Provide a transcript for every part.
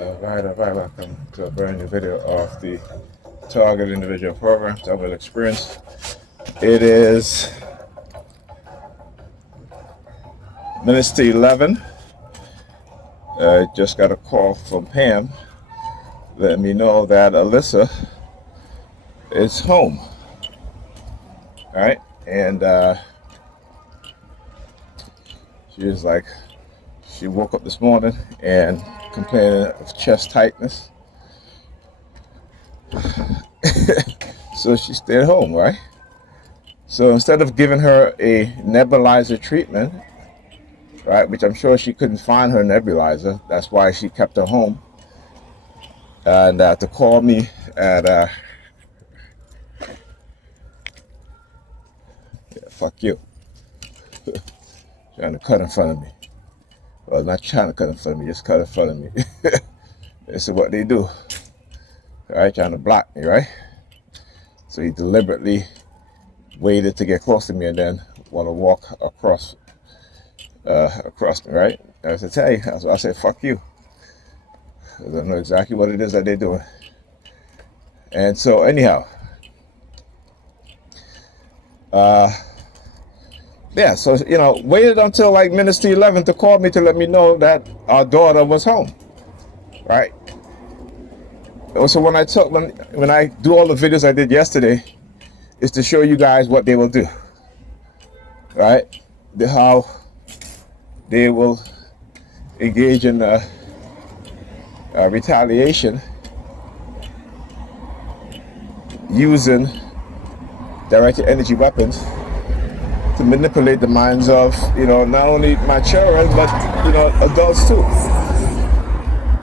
Alright, welcome to a brand new video of the Target Individual Program, Double Experience. It is minutes to 11. Just got a call from Pam letting me know that Alyssa is home. Alright, and she was like, she woke up this morning and complaining of chest tightness. So she stayed home, right? So instead of giving her a nebulizer treatment, right, which I'm sure she couldn't find her nebulizer, that's why she kept her home, and to call me at yeah, fuck you. Trying to cut in front of me. Well, not trying to cut in front of me, just cut in front of me. This is what they do. Right, trying to block me, right? So he deliberately waited to get close to me and then want to walk across me, right? As I tell you, I said, fuck you. I don't know exactly what it is that they're doing. And so anyhow, yeah, so, you know, waited until like minutes to 11 to call me to let me know that our daughter was home, right? So when I do all the videos I did yesterday, is to show you guys what they will do, right? How they will engage in retaliation using directed energy weapons to manipulate the minds of, you know, not only my children but, you know, adults too.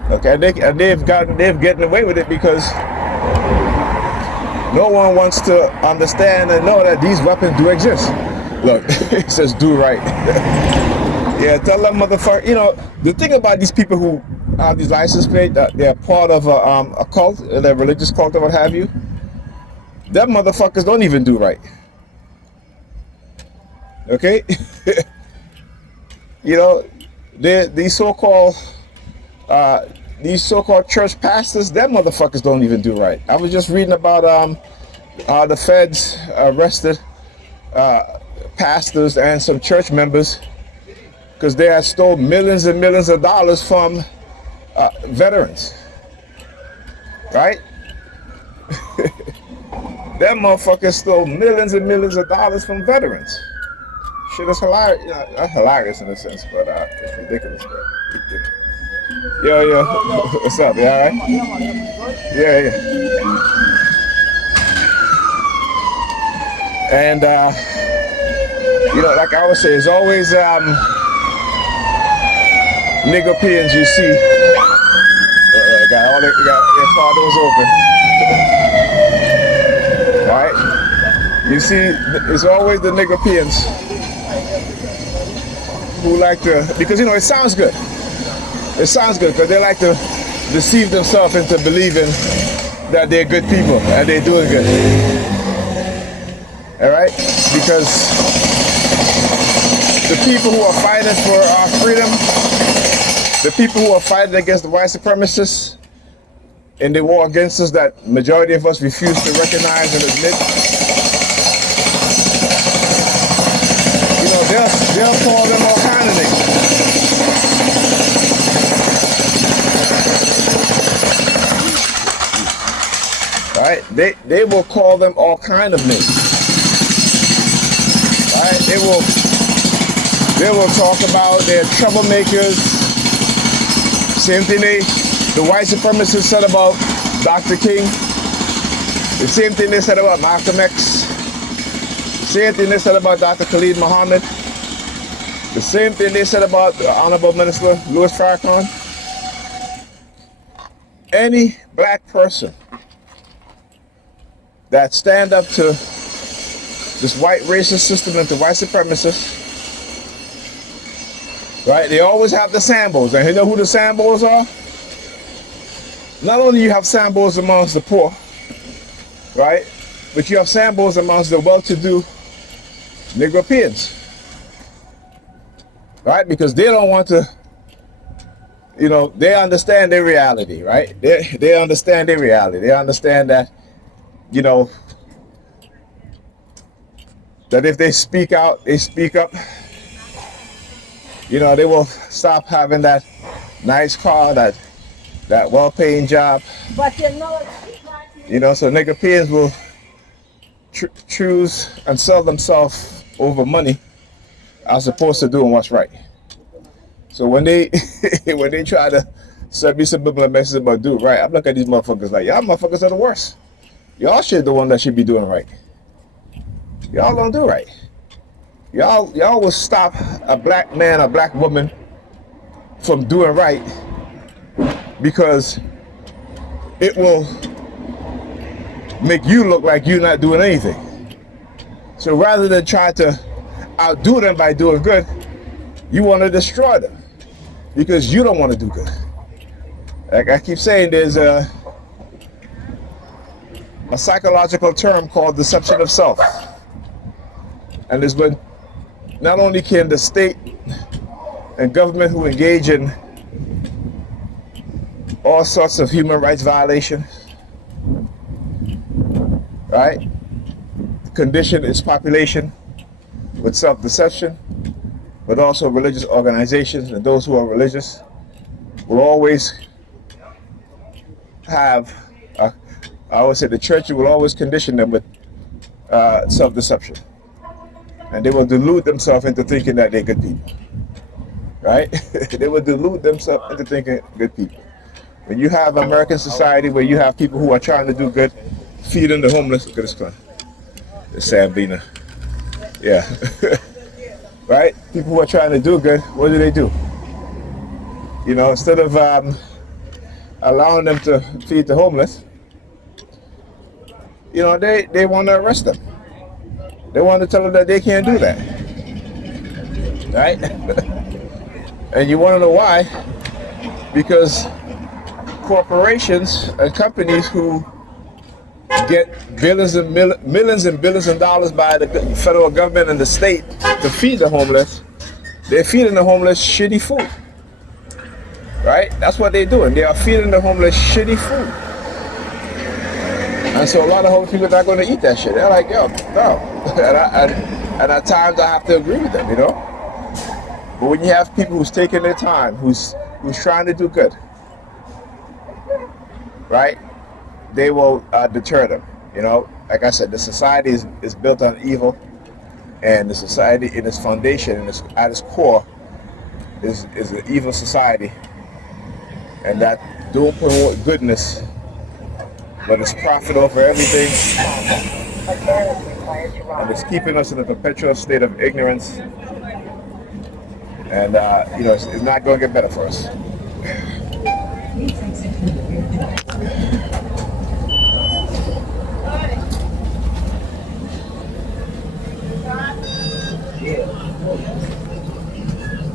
Okay, and they've gotten away with it because no one wants to understand and know that these weapons do exist. Look, it says do right. Yeah, tell that motherfucker. You know, the thing about these people who have these license plates, that they're part of a cult, a religious cult or what have you, them motherfuckers don't even do right. Okay? You know, these so-called church pastors, them motherfuckers don't even do right. I was just reading about the feds arrested pastors and some church members because they had stole millions and millions of dollars from veterans, right? Them motherfuckers stole millions and millions of dollars from veterans. Shit is hilarious. You know, not hilarious in a sense, but it's ridiculous. But, you know. Yo, what's up? You all right? Yeah. And you know, like I always say, there's always nigger you see. Got their car doors open. All right. You see, it's always the nigger who like to, because, you know, it sounds good. It sounds good because they like to deceive themselves into believing that they're good people and they're doing good. All right? Because the people who are fighting for our freedom, the people who are fighting against the white supremacists in the war against us that majority of us refuse to recognize and admit, you know, they'll call them all kinds of things. Right? They will call them all kind of names. Right? They will talk about their troublemakers. Same thing the white supremacists said about Dr. King. The same thing they said about Malcolm X. Same thing they said about Dr. Khalid Muhammad. The same thing they said about the Honorable Minister Louis Farrakhan. Any black person that stand up to this white racist system and to white supremacists, right? They always have the Sambos. And you know who the Sambos are? Not only you have Sambos amongst the poor, right? But you have Sambos amongst the well-to-do Negropeans, right? Because they don't want to you know, they understand their reality, right? They understand their reality. They understand that, you know, that if they speak out, they speak up, you know, they will stop having that nice car, that well-paying job. But you know, so nigger will choose and sell themselves over money as opposed to doing what's right. So when they when they try to send me subliminal messages about do right, I'm looking at these motherfuckers like, y'all motherfuckers are the worst. Y'all should the one that should be doing right. Y'all don't do right. Y'all will stop a black man, a black woman from doing right because it will make you look like you're not doing anything. So rather than try to outdo them by doing good, you want to destroy them because you don't want to do good. Like I keep saying, there's a psychological term called deception of self. And there's when not only can the state and government who engage in all sorts of human rights violations, right, condition its population with self-deception, but also religious organizations and those who are religious will always have, I always say the church will always condition them with self-deception. And they will delude themselves into thinking that they're good people, right? They will delude themselves into thinking good people. When you have American society where you have people who are trying to do good, feeding the homeless, look at this clown, the Sambina, yeah, right? People who are trying to do good, what do? You know, instead of allowing them to feed the homeless, you know, they want to arrest them. They want to tell them that they can't do that, right? And you want to know why? Because corporations and companies who get millions and billions of dollars by the federal government and the state to feed the homeless, they're feeding the homeless shitty food, right? That's what they're doing. They are feeding the homeless shitty food. And so a lot of homeless people are not going to eat that shit. They're like, yo, no. And at times I have to agree with them, you know? But when you have people who's taking their time, who's trying to do good, right? They will deter them, you know? Like I said, the society is built on evil, and the society in its foundation, at its core, is an evil society. And that don't promote goodness, but it's profit over everything, and it's keeping us in a perpetual state of ignorance, and you know, it's not going to get better for us.